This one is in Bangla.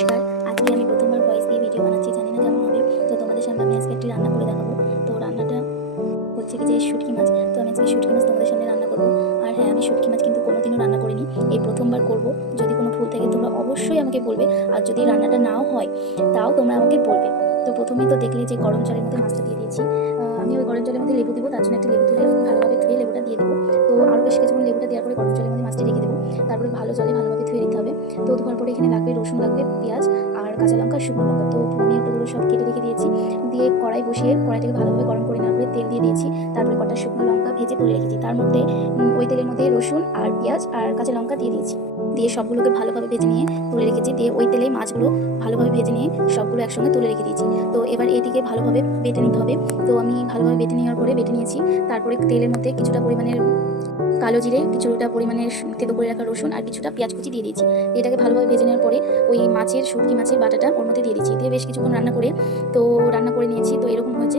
নমস্কার। আজকে আমি প্রথমবার ভয়েস দিয়ে ভিডিও বানাচ্ছি, জানি না কেমন হবে। তো তোমাদের সামনে আমি আজকে একটি রান্না করে দেখাবো। তো রান্নাটা হচ্ছে কি যে শুটকি মাছ। তো আমি আজকে শুটকি মাছ তোমাদের সামনে রান্না করবো। আর হ্যাঁ, আমি শুটকি মাছ কিন্তু কোনোদিনও রান্না করিনি, এই প্রথমবার করব। যদি কোনো ভুল থাকে তোমরা অবশ্যই আমাকে বলবে, আর যদি রান্নাটা নাও হয় তাও তোমরা আমাকে বলবে। তো প্রথমেই তো দেখলে যে গরম জলের মধ্যে মাছটা দিয়ে দিয়েছি। আমি ওই গরম জলের মধ্যে লেবু দিব, তার জন্য একটা লেবু তুলে ভালোভাবে ধুয়ে লেবুটা দিয়ে দেবো। তো আরও বেশ কিছুক্ষণ লেবুটা দেওয়ার পরে গরম জলের মধ্যে মাছটি রেখে দেবো। তারপরে ভালো জলে ভালোভাবে ধুয়ে নিতে হবে। তো ধোয়ার পরে এখানে লাগবে রসুন, লাগবে পেঁয়াজ আর কাঁচা লঙ্কা, শুকনো লঙ্কা। তো আমি ওগুলো সব কেটে রেখে দিয়েছি। দিয়ে কড়াই বসিয়ে কড়াইটাকে ভালোভাবে গরম করে নেওয়ার পরে তেল দিয়ে দিয়েছি। তারপরে কটা শুকনো লঙ্কা ভেজে তুলে রেখেছি, তার মধ্যে ওই তেলের মধ্যে রসুন আর পেঁয়াজ আর কাঁচা লঙ্কা দিয়ে দিয়েছি। দিয়ে সবগুলোকে ভালোভাবে ভেজে নিয়ে তুলে রেখেছি। দিয়ে ওই তেলেই মাছগুলো ভালোভাবে ভেজে নিয়ে সবগুলো একসঙ্গে তুলে রেখে দিয়েছি। তো এবার এটিকে ভালোভাবে বেটে নিতে হবে। তো আমি ভালোভাবে বেটে নেওয়ার পরে বেটে নিয়েছি। তারপরে তেলের মধ্যে কিছুটা পরিমাণের কালো জিরে, কিছুটা পরিমাণে থেতো করে রাখা রসুন আর কিছুটা পেঁয়াজ কুচি দিয়ে দিয়েছি। এটাকে ভালোভাবে ভেজে নেওয়ার পরে ওই শুটকি মাছের বাটাটা ওর মধ্যে দিয়ে দিচ্ছি। দিয়ে বেশ কিছুক্ষণ রান্না করে নিয়েছি। তো এরকম হয়েছে।